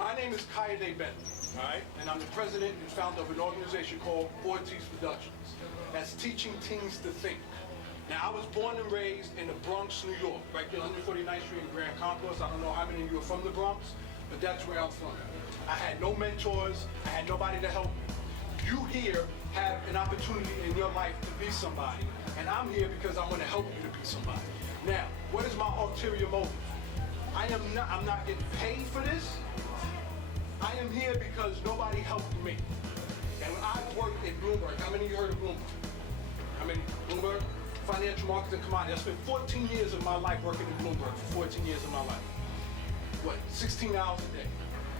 My name is Kayode Bentley, all right? And I'm the president and founder of an organization called Ortiz Productions. That's teaching teens to think. Now, I was born and raised in the Bronx, New York, right there, 149th Street in Grand Concourse. I don't know how many of you are from the Bronx, but that's where I'm from. I had no mentors. I had nobody to help me. You here have an opportunity in your life to be somebody, and I'm here because I want to help you to be somebody. Now, what is my ulterior motive? I'm not getting paid for this. I am here because nobody helped me. And when I worked at Bloomberg, how many of you heard of Bloomberg? How many? Bloomberg? Financial markets and commodities. I spent 14 years of my life working in Bloomberg, for 14 years of my life. What, 16 hours a day.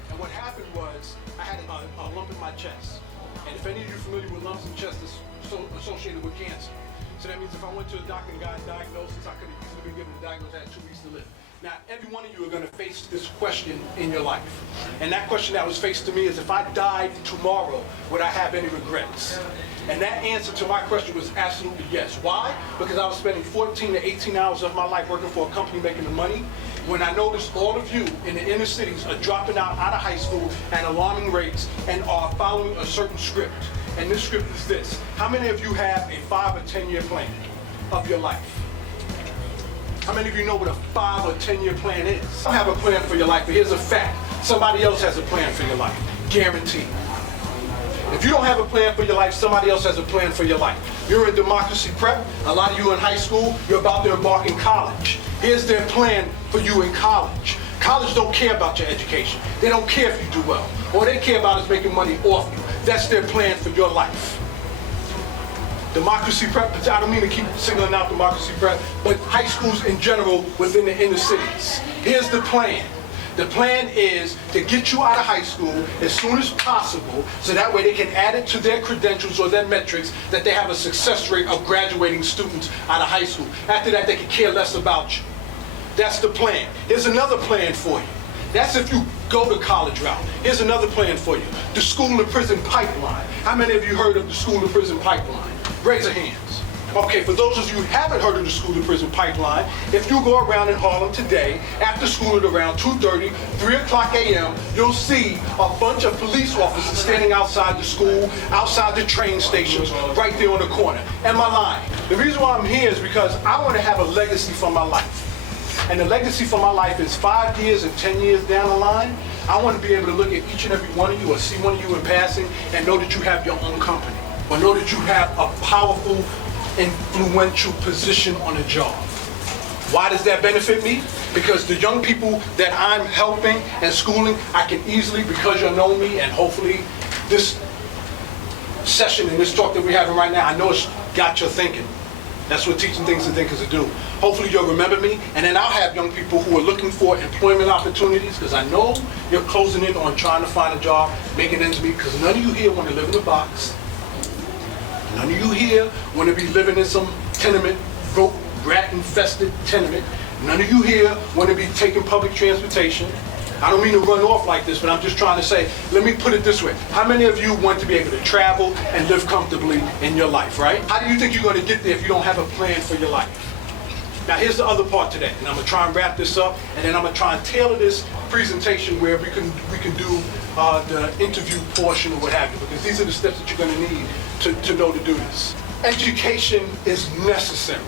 And what happened was, I had a lump in my chest. And if any of you are familiar with lumps in chest, it's associated with cancer. So that means if I went to a doctor and got a diagnosis, I could have easily been given a diagnosis. I had 2 weeks to live. Now, every one of you are going to face this question in your life. And that question that was faced to me is, if I died tomorrow, would I have any regrets? And that answer to my question was absolutely yes. Why? Because I was spending 14 to 18 hours of my life working for a company making the money. When I noticed all of you in the inner cities are dropping out of high school at alarming rates and are following a certain script. And this script is this. How many of you have a 5 or 10 year plan of your life? How many of you know what a 5 or 10 year plan is? I don't have a plan for your life, but here's a fact. Somebody else has a plan for your life. Guaranteed. If you don't have a plan for your life, somebody else has a plan for your life. You're in democracy prep. A lot of you in high school, you're about to embark in college. Here's their plan for you in college. College don't care about your education. They don't care if you do well. All they care about is making money off you. That's their plan for your life. Democracy prep, I don't mean to keep singling out democracy prep, but high schools in general within the inner cities. Here's the plan. The plan is to get you out of high school as soon as possible, so that way they can add it to their credentials or their metrics that they have a success rate of graduating students out of high school. After that, they can care less about you. That's the plan. Here's another plan for you. That's if you go the college route. Here's another plan for you. The school to prison pipeline. How many of you heard of the school to prison pipeline? Raise your hands. Okay, for those of you who haven't heard of the school to prison pipeline, if you go around in Harlem today, after school at around 2:30, 3 o'clock a.m., you'll see a bunch of police officers standing outside the school, outside the train stations, right there on the corner. Am I lying? The reason why I'm here is because I want to have a legacy for my life. And the legacy for my life is 5 years and 10 years down the line, I want to be able to look at each and every one of you or see one of you in passing and know that you have your own company. Or know that you have a powerful, influential position on a job. Why does that benefit me? Because the young people that I'm helping and schooling, I can easily, because you know me, and hopefully this session and this talk that we're having right now, I know it's got your thinking. That's what teaching things to thinkers to do. Hopefully you'll remember me, and then I'll have young people who are looking for employment opportunities, because I know you're closing in on trying to find a job, making ends meet, because none of you here want to live in a box. None of you here want to be living in some tenement, broke, rat-infested tenement. None of you here want to be taking public transportation. I don't mean to run off like this, but I'm just trying to say, let me put it this way. How many of you want to be able to travel and live comfortably in your life, right? How do you think you're going to get there if you don't have a plan for your life? Now, here's the other part to that, and I'm going to try and wrap this up, and then I'm going to try and tailor this presentation where we can do the interview portion or what have you, because these are the steps that you're going to need to know to do this. Education is necessary.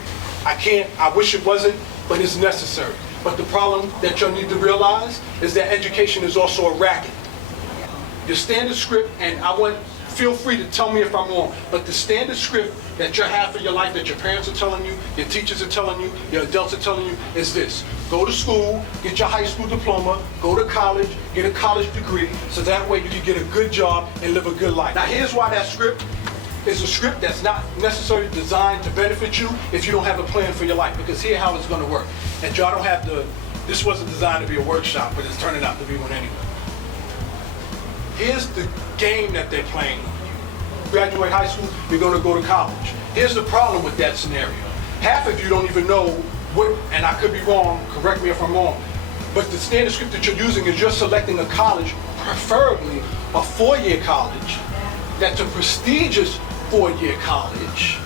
I wish it wasn't, but it's necessary. But the problem that you'll need to realize is that education is also a racket. Your standard script, and feel free to tell me if I'm wrong, but the standard script that you have for your life, that your parents are telling you, your teachers are telling you, your adults are telling you, is this. Go to school, get your high school diploma, go to college, get a college degree, so that way you can get a good job and live a good life. Now here's why that script is a script that's not necessarily designed to benefit you if you don't have a plan for your life, because here's how it's going to work. And y'all don't have to, this wasn't designed to be a workshop, but it's turning out to be one anyway. Here's the game that they're playing. Graduate high school, you're going to go to college. Here's the problem with that scenario. Half of you don't even know what, and I could be wrong, correct me if I'm wrong, but the standard script that you're using is you're selecting a college, preferably a 4-year college, that's a prestigious 4-year college,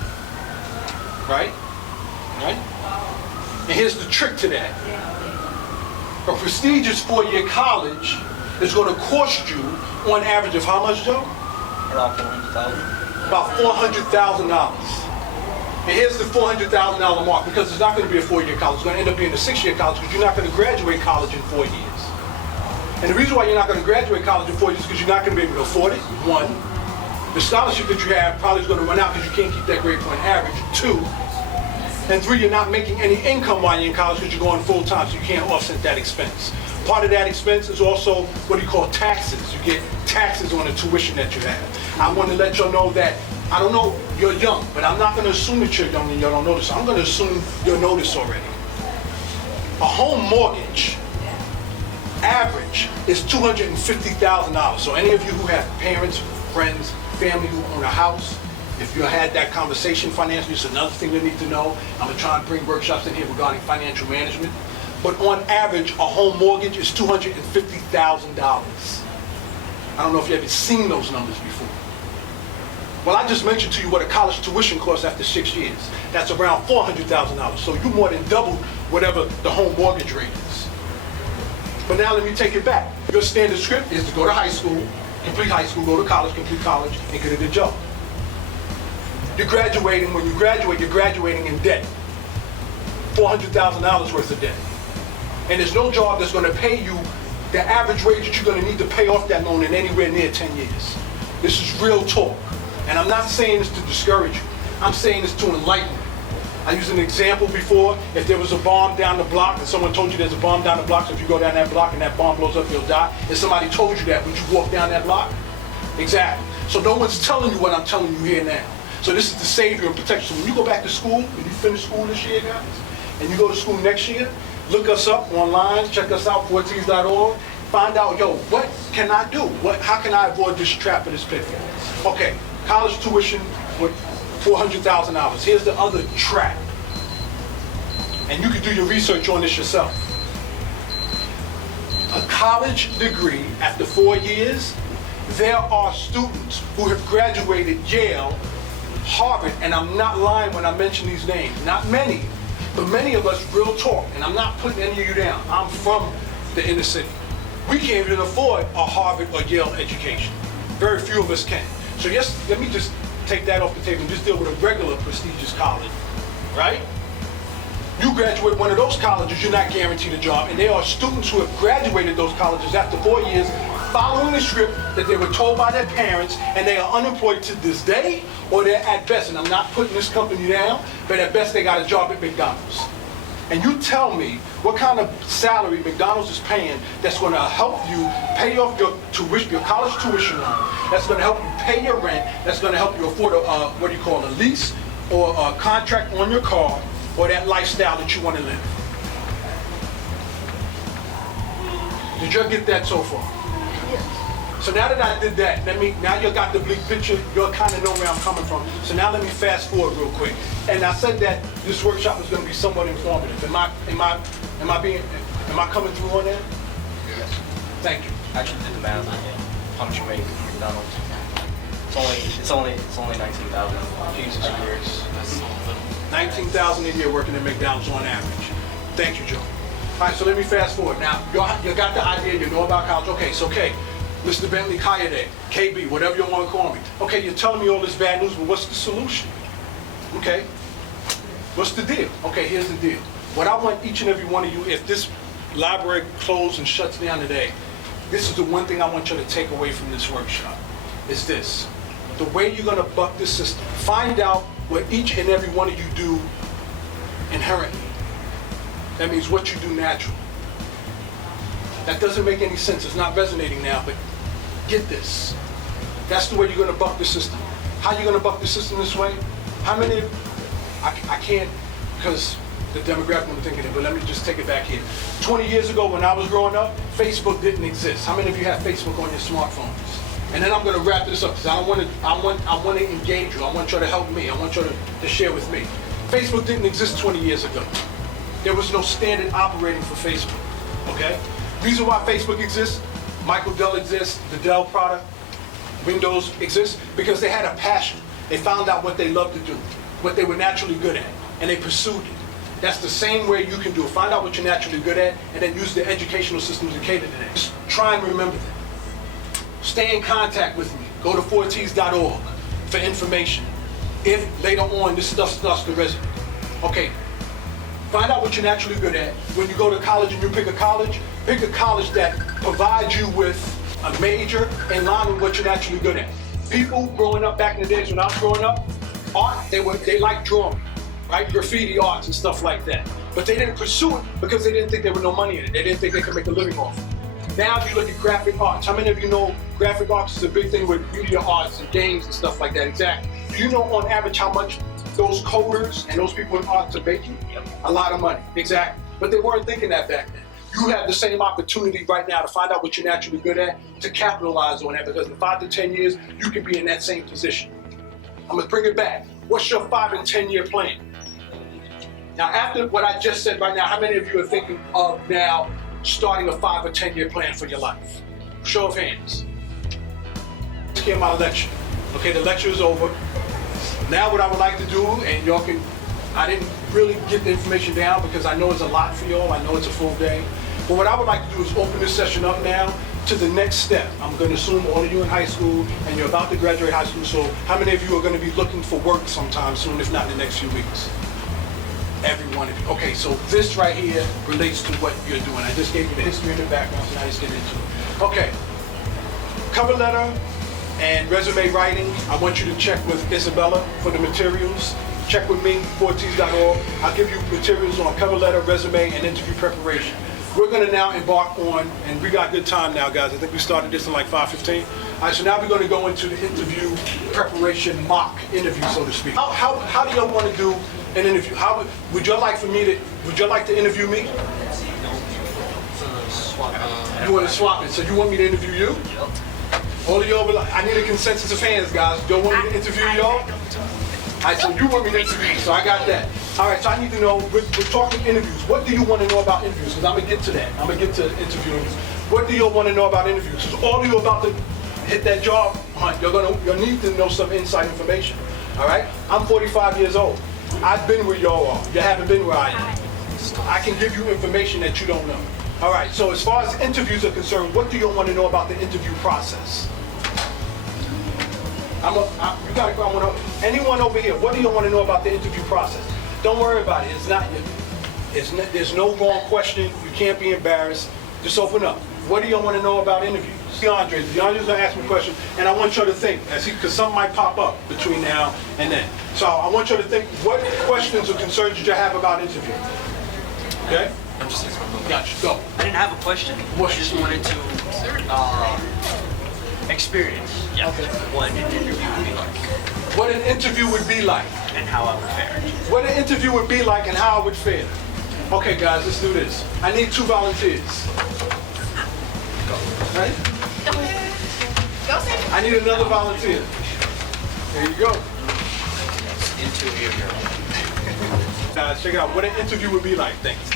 right? Right? And here's the trick to that. A prestigious 4-year college is going to cost you, on average, of how much, Joe? Around $400,000. About $400,000. And here's the $400,000 mark, because it's not going to be a 4-year college. It's going to end up being a 6-year college, because you're not going to graduate college in 4 years. And the reason why you're not going to graduate college in 4 years is because you're not going to be able to afford it, 1. The scholarship that you have probably is going to run out because you can't keep that grade point average, 2. And 3, you're not making any income while you're in college because you're going full-time, so you can't offset that expense. Part of that expense is also what you call taxes. You get taxes on the tuition that you have. I want to let y'all know that, I don't know, you're young, but I'm not going to assume that you're young and you don't know this. I'm going to assume you'll know this already. A home mortgage, average, is $250,000. So any of you who have parents, friends, family who own a house, if you had that conversation financially, it's another thing you need to know. I'm going to try and bring workshops in here regarding financial management. But on average, a home mortgage is $250,000. I don't know if you've ever seen those numbers before. Well, I just mentioned to you what a college tuition costs after 6 years. That's around $400,000. So you more than double whatever the home mortgage rate is. But now let me take it back. Your standard script is to go to high school, complete high school, go to college, complete college, and get a good job. You're graduating. When you graduate, you're graduating in debt. $400,000 worth of debt. And there's no job that's going to pay you the average wage that you're going to need to pay off that loan in anywhere near 10 years. This is real talk. And I'm not saying this to discourage you. I'm saying this to enlighten you. I used an example before. If there was a bomb down the block and someone told you there's a bomb down the block, so if you go down that block and that bomb blows up, you'll die. If somebody told you that, would you walk down that block? Exactly. So no one's telling you what I'm telling you here now. So this is the savior and protection. So when you go back to school, when you finish school this year, guys, and you go to school next year, look us up online, check us out, 4ts.org. Find out, yo, what can I do? How can I avoid this trap or this pitfall? Okay, college tuition with $400,000. Here's the other trap. And you can do your research on this yourself. A college degree after 4 years, there are students who have graduated Yale, Harvard, and I'm not lying when I mention these names. Not many, but many of us, real talk, and I'm not putting any of you down. I'm from the inner city. We can't even afford a Harvard or Yale education. Very few of us can. So yes, let me just take that off the table and just deal with a regular prestigious college, right? You graduate one of those colleges, you're not guaranteed a job, and there are students who have graduated those colleges after 4 years following the script that they were told by their parents, and they are unemployed to this day, or they're at best, and I'm not putting this company down, but at best they got a job at McDonald's. And you tell me what kind of salary McDonald's is paying that's going to help you pay off your tuition, your college tuition loan, that's going to help you pay your rent, that's going to help you afford a lease or a contract on your car, or that lifestyle that you want to live. Did you get that so far? Yes. So now that I did that, now you got the bleak picture, you'll kind of know where I'm coming from. So now let me fast forward real quick. And I said that this workshop was going to be somewhat informative. Am I coming through on that? Yes. Thank you. I actually did the math on how much you make at McDonald's. It's only 19,000 Jesus a year. Christ. 19,000 a year working at McDonald's on average. Thank you, Joe. All right, so let me fast forward. Now, you got the idea, you know about college. Okay, so Mr. Bentley, Kayode, KB, whatever you want to call me. Okay, you're telling me all this bad news, but what's the solution? Okay, what's the deal? Okay, here's the deal. What I want each and every one of you, if this library closes and shuts down today, this is the one thing I want you to take away from this workshop, is this. The way you're going to buck this system. Find out what each and every one of you do inherently. That means what you do naturally. That doesn't make any sense. It's not resonating now, but get this. That's the way you're going to buck the system. How are you going to buck the system this way? How many, I can't, because the demographic I'm thinking of, but let me just take it back here. 20 years ago when I was growing up, Facebook didn't exist. How many of you have Facebook on your smartphones? And then I'm going to wrap this up because I want to engage you. I want you to help me. I want you to share with me. Facebook didn't exist 20 years ago. There was no standard operating for Facebook, okay? Reason why Facebook exists, Michael Dell exists, the Dell product, Windows exists, because they had a passion. They found out what they loved to do, what they were naturally good at, and they pursued it. That's the same way you can do it. Find out what you're naturally good at, and then use the educational systems to cater to that. Just try and remember that. Stay in contact with me. Go to 4ts.org for information. If later on this stuff starts to resonate. Okay, find out what you're naturally good at. When you go to college and you pick a college that provides you with a major in line with what you're naturally good at. People growing up back in the days when I was growing up, art, they liked drawing, right? Graffiti arts and stuff like that. But they didn't pursue it because they didn't think there was no money in it. They didn't think they could make a living off it. Now if you look at graphic arts, how many of you know graphic arts is a big thing with media arts and games and stuff like that? Exactly. Do you know on average how much those coders and those people in arts are making? A lot of money, exactly. But they weren't thinking that back then. You have the same opportunity right now to find out what you're naturally good at, to capitalize on that, because in 5 to 10 years, you can be in that same position. I'm gonna bring it back. What's your 5 and 10 year plan? Now, after what I just said right now, how many of you are thinking of now starting a 5 or 10 year plan for your life? Show of hands. Let's hear my lecture. Okay, the lecture is over. Now what I would like to do, and y'all can, I didn't really get the information down because I know it's a lot for y'all, I know it's a full day. But what I would like to do is open this session up now to the next step. I'm going to assume all of you in high school and you're about to graduate high school, so how many of you are going to be looking for work sometime soon, if not in the next few weeks? Every one of you. Okay, so this right here relates to what you're doing. I just gave you the history and the background, so now let's get into it. Okay, cover letter and resume writing. I want you to check with Isabella for the materials. Check with me, 4ts.org. I'll give you materials on cover letter, resume, and interview preparation. We're gonna now embark on, and we got good time now, guys. I think we started this in like 5:15. All right, so now we're gonna go into the interview preparation, mock interview, so to speak. How do y'all wanna do an interview? Would you like to interview me? You wanna swap it, so you want me to interview you? Yep. All of y'all, I need a consensus of hands, guys. Y'all want me to interview y'all? All right, so you want me to interview you, so I got that. All right, so I need to know, we're talking interviews. What do you want to know about interviews? Because I'm going to get to that. I'm going to get to interviewing. What do you want to know about interviews? Because all of you are about to hit that job hunt. You'll need to know some inside information. All right? I'm 45 years old. I've been where y'all are. You haven't been where I am. I can give you information that you don't know. All right, so as far as interviews are concerned, what do you want to know about the interview process? Anyone over here, what do you want to know about the interview process? Don't worry about it. There's no wrong question. You can't be embarrassed. Just open up. What do you want to know about interviews? DeAndre's going to ask me a question, and I want you to think, because some might pop up between now and then. So I want you to think, what questions or concerns did you have about interview? Okay? I'm just Gotcha. Go. I didn't have a question. I just wanted to experience what an interview would be like. What an interview would be like. And how I would fare. What an interview would be like and how I would fare. Okay, guys, let's do this. I need 2 volunteers. Right? I need another volunteer. There you go. Interview girl. Guys, check it out. What an interview would be like. Thanks.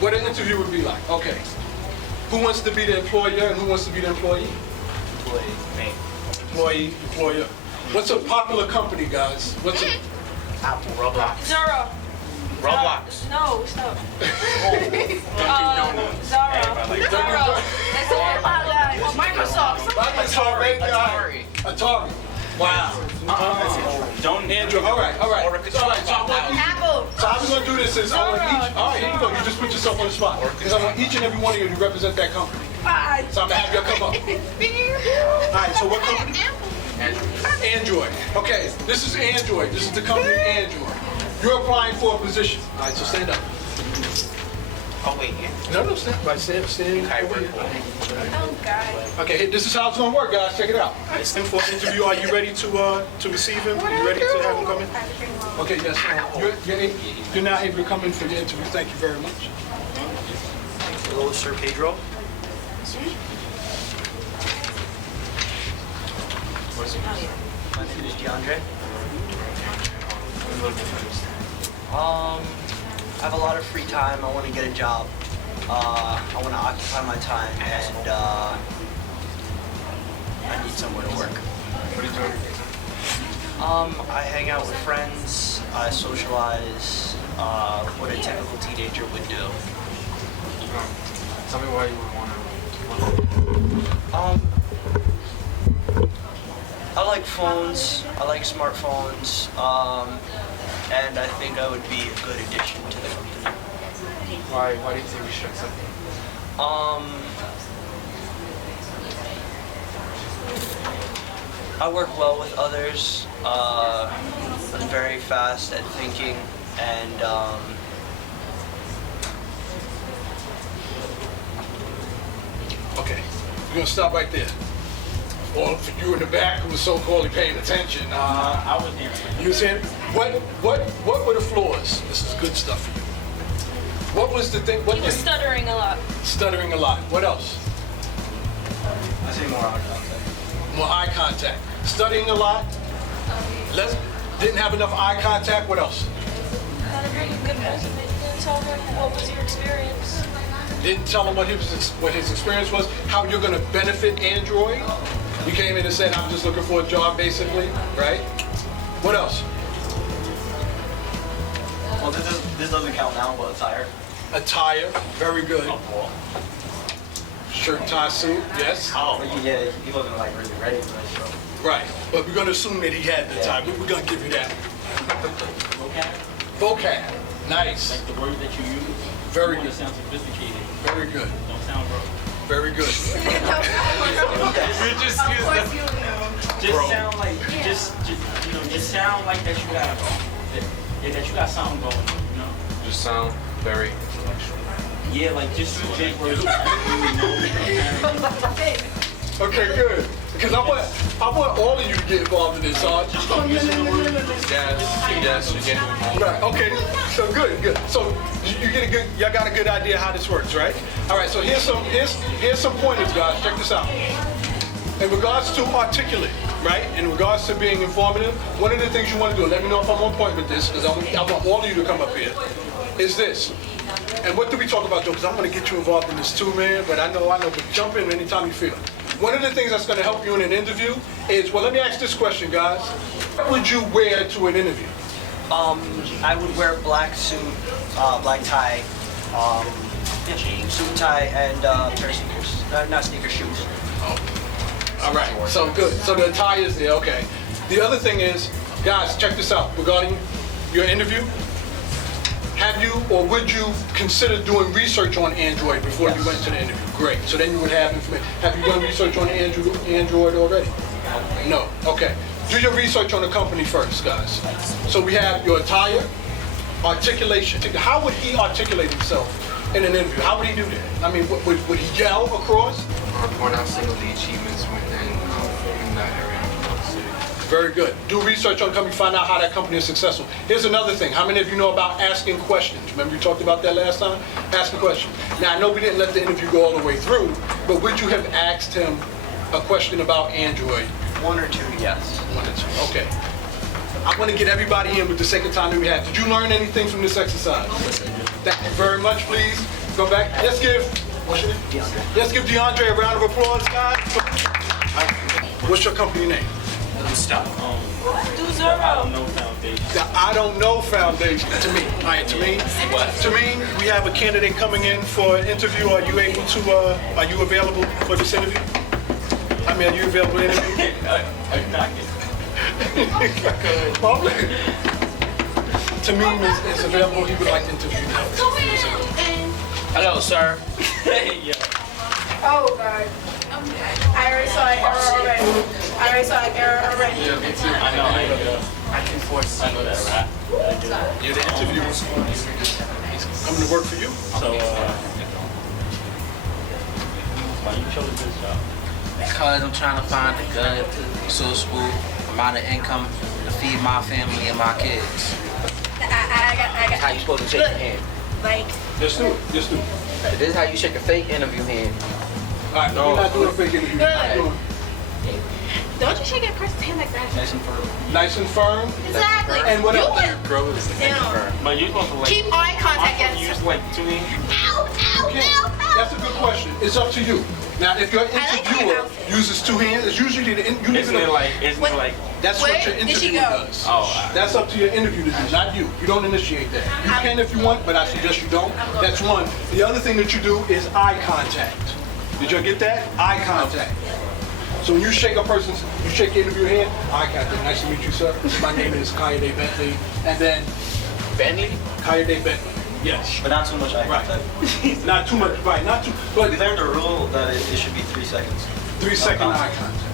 What an interview would be like. Okay. Who wants to be the employer and who wants to be the employee? Me. Employee, employer. What's a popular company, guys? What's a Apple, Roblox. Zara. Roblox. No, stop. Zara. Zara. It's all Microsoft. Atari. Wow. Don't Andrew. All right. So I want each. Apple. So how we're gonna do this is I want each. All right, here you go. You just put yourself on the spot. Because I want each and every one of you to represent that company. So I'm gonna have you come up. All right. So what company? Android. Okay. This is Android. This is the company Android. You're applying for a position. All right. So stand up. Oh wait. No, stand. Right. Stand. Over here. Oh, God. Okay. Hey, this is how it's gonna work, guys. Check it out. It's him for an interview. Are you ready to receive him? Are you ready to have him come in? Okay. Yes. You're now able to come in for the interview. Thank you very much. Hello, Sir Pedro. My name is DeAndre. I have a lot of free time. I want to get a job. I want to occupy my time, and I need somewhere to work. I hang out with friends. I socialize. What a typical teenager would do. Tell me why you would want to. I like phones. I like smartphones. And I think I would be a good addition to the company. Why do you think we should accept it? I work well with others. I'm very fast at thinking, and Okay, we're gonna stop right there. Or for you in the back who was so-called paying attention, I was here. you were saying, what were the flaws? This is good stuff for you. What was the thing? What He was thing? stuttering a lot. Stuttering a lot. What else? I say more eye contact. More eye contact. Studying a lot. Didn't have enough eye contact. What else? Had a really good resume. Didn't tell him what was your experience. Didn't tell him what his experience was, how you're gonna benefit Android. You came in and said, I'm just looking for a job, basically, right? What else? Well, this doesn't count now, but attire. Attire, very good. Shirt, tie, suit, yes. Oh, yeah, he wasn't like really ready for this, so. Right, but we're gonna assume that he had the time. We're gonna give you that. Vocab, Vocab, nice, like the word that you use. very You want good, to sound sophisticated. very good, Don't sound broke. very good. You just use the. Just sound like, just sound like that you got, that you got something going on, you know? Just sound very intellectual. Yeah, like just use big words. Okay, good. Because I want all of you to get involved in this, so Just don't use the word. Yes, you get involved. right, okay, so good. So y'all got a good idea how this works, right? All right, so here's some pointers, guys. Check this out. In regards to articulate, right? In regards to being informative, one of the things you want to do, let me know if I'm on point with this, because I want all of you to come up here, is this. And what do we talk about, though? Because I'm going to get you involved in this too, man. But I know, but jump in anytime you feel. One of the things that's going to help you in an interview is, well, let me ask this question, guys. What would you wear to an interview? I would wear a black suit, black tie, suit tie, and pair of sneakers. Not sneakers, shoes. All right, so good. So the tie is there, okay. The other thing is, guys, check this out. Regarding your interview, have you or would you consider doing research on Android before you went to the interview? Great. So then you would have information. Have you done research on Android already? No. Okay. Do your research on the company first, guys. So we have your attire, articulation. How would he articulate himself in an interview? How would he do that? I mean, would he yell across? Point out some of the achievements in that area of the city. Very good. Do research on the company, find out how that company is successful. Here's another thing. How many of you know about asking questions? Remember you talked about that last time? Asking questions. Now, I know we didn't let the interview go all the way through, but would you have asked him a question about Android? One or two, yes. One or two. Okay. I want to get everybody in with the second time that we had. Did you learn anything from this exercise? Thank you very much, please. Go back. Let's give DeAndre a round of applause, guys. What's your company name? Stop. Do zero. No foundation. The I Don't Know Foundation. Tameen. All right, Tameen. Tameen, we have a candidate coming in for an interview. Are you able to, are you available for this interview? I mean, are you available to interview? I'm not Tameen is available. He would like to interview you now. Hello, sir. Yeah. Oh, God. I already saw an error already. Yeah, me too. I know. I can force. I know that, right? I do. You're the interviewer. He's coming to work for you. So, why you chose this job? Because I'm trying to find a good, suitable amount of income to feed my family and my kids. I got. How you supposed to shake your hand? Like, Just do it. Just do it. This is how you shake a fake interview hand. All right, no, we're not doing a fake interview. We're not doing- don't you shake a person's hand like that? Nice and firm. Nice and firm. Exactly. And what else? Grow is Down. But you're supposed to like. Keep eye contact, I'm supposed to yes. use like 2 hands. Ow, ow, ow, ow. That's a good question. It's up to you. Now, if your like my interviewer outfit. uses two hands, it's usually you need Isn't it like, that's Where what your did she interviewer go? does. Oh, That's up to your interviewer to do, not you. You don't initiate that. You can if you want, but I suggest you don't. That's one. The other thing that you do is eye contact. Did you get that? Eye contact. So when you shake you shake your interviewer hand, eye contact. Nice to meet you, sir. My name is Kayode Bentley. And then Bentley? Kayode Bentley. Yes. But not too much eye Right. contact. Not too much, right, not too, but We learned a rule that it should be 3 seconds. 3-second eye contact.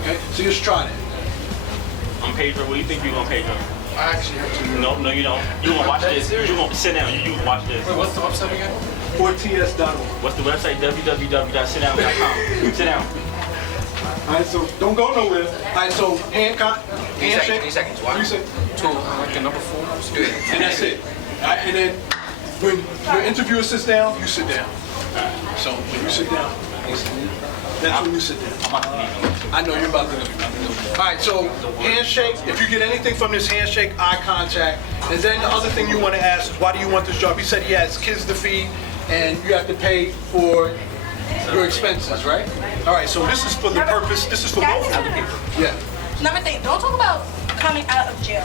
Okay, so just try that. I'm Pedro. What do you think you're gonna Pedro? I actually have to. No, you don't. You gonna watch this. You gonna sit down. You gonna watch this. Wait, what's the website again? 4ts.org. What's the website? www.sitdown.com. Sit down. All right, so don't go nowhere. All right, so handshake. 3 seconds. 3 seconds. Like the number 4? And that's it. All right, and then when your interviewer sits down, you sit down. So when you sit down, that's when you sit down. I know you're about to go. All right, so handshake. If you get anything from this handshake, eye contact. And then the other thing you want to ask is, why do you want this job? He said he has kids to feed, and you have to pay for your expenses, right? All right, so this is for the purpose. This is for Guys, both. Yeah. another thing, don't talk about coming out of jail.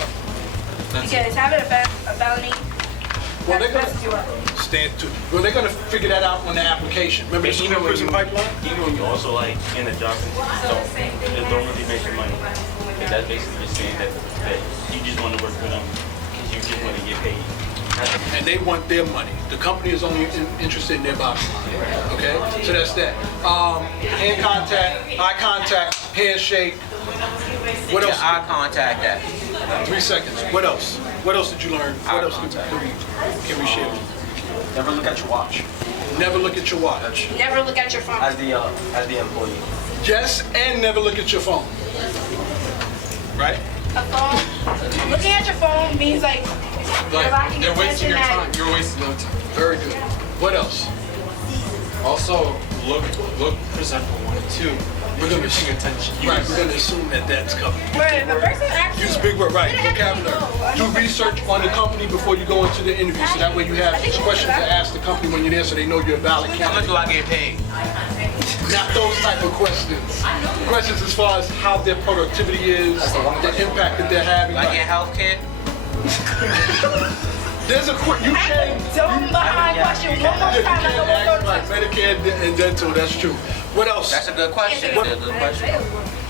Because having a felony, Well, that they're messes you up. gonna stand to. Well, they're gonna figure that out on the application. Remember the Even when prison you, pipeline? even when you also like in a job and don't really make your money. Like that's basically just saying that you just want to work for them because you just want to get paid. And they want their money. The company is only interested in their bottom line. Okay, so that's that. Hand contact, eye contact, handshake. What Your else? eye contact at. 3 seconds. What else? What else did you learn? What else can we share? Never look at your watch Never look at your watch. Never look at your phone. as the employee. Yes, and never look at your phone. Right? A phone. Looking at your phone means like you're lacking They're wasting your attention. time. You're wasting your time. Very good. What else? Also, look presentable. 2. We're You're gonna paying attention. Right, we're gonna assume that that's covered. Where if a person actually Use big word, right, didn't actually vocabulary. know. Do research on the company before you go into the interview, so that way you have questions to ask the company when you're there, so they know you're a valid How much candidate. do I get paid? Not those type of questions. Questions as far as how their productivity is, the impact that they're having. Do I get health care? There's a you can Don't behind question one more you time. can Like ask a like Medicare and dental. That's true. What else? That's a good question. That's a good question.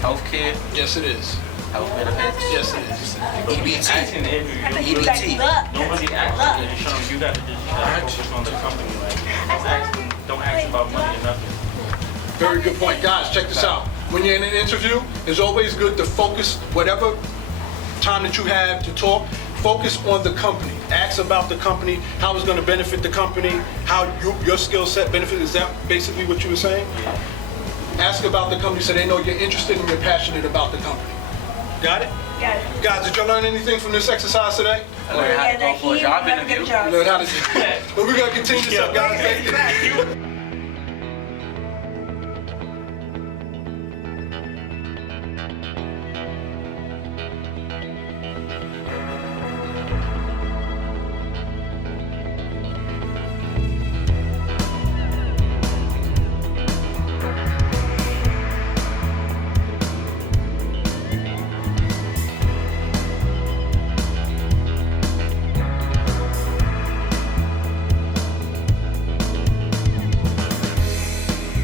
Health care, Yes, it is. health benefits, Yes, it is. EBT. Asking the interview, Like, EBT. look. don't really ask them. Just show them you got to just focus on the company. Like, don't ask about money or nothing. Very good point. Guys, check this out. When you're in an interview, it's always good to focus whatever time that you have to talk, focus on the company. Ask about the company, how it's going to benefit the company, how your skill set benefits. Is that basically what you were saying? Ask about the company so they know you're interested and you're passionate about the company. Got it? Got it. Guys, did y'all learn anything from this exercise today? I learned how to go for a job interview. Learn how to. But we're going to continue this up, guys. Thank you.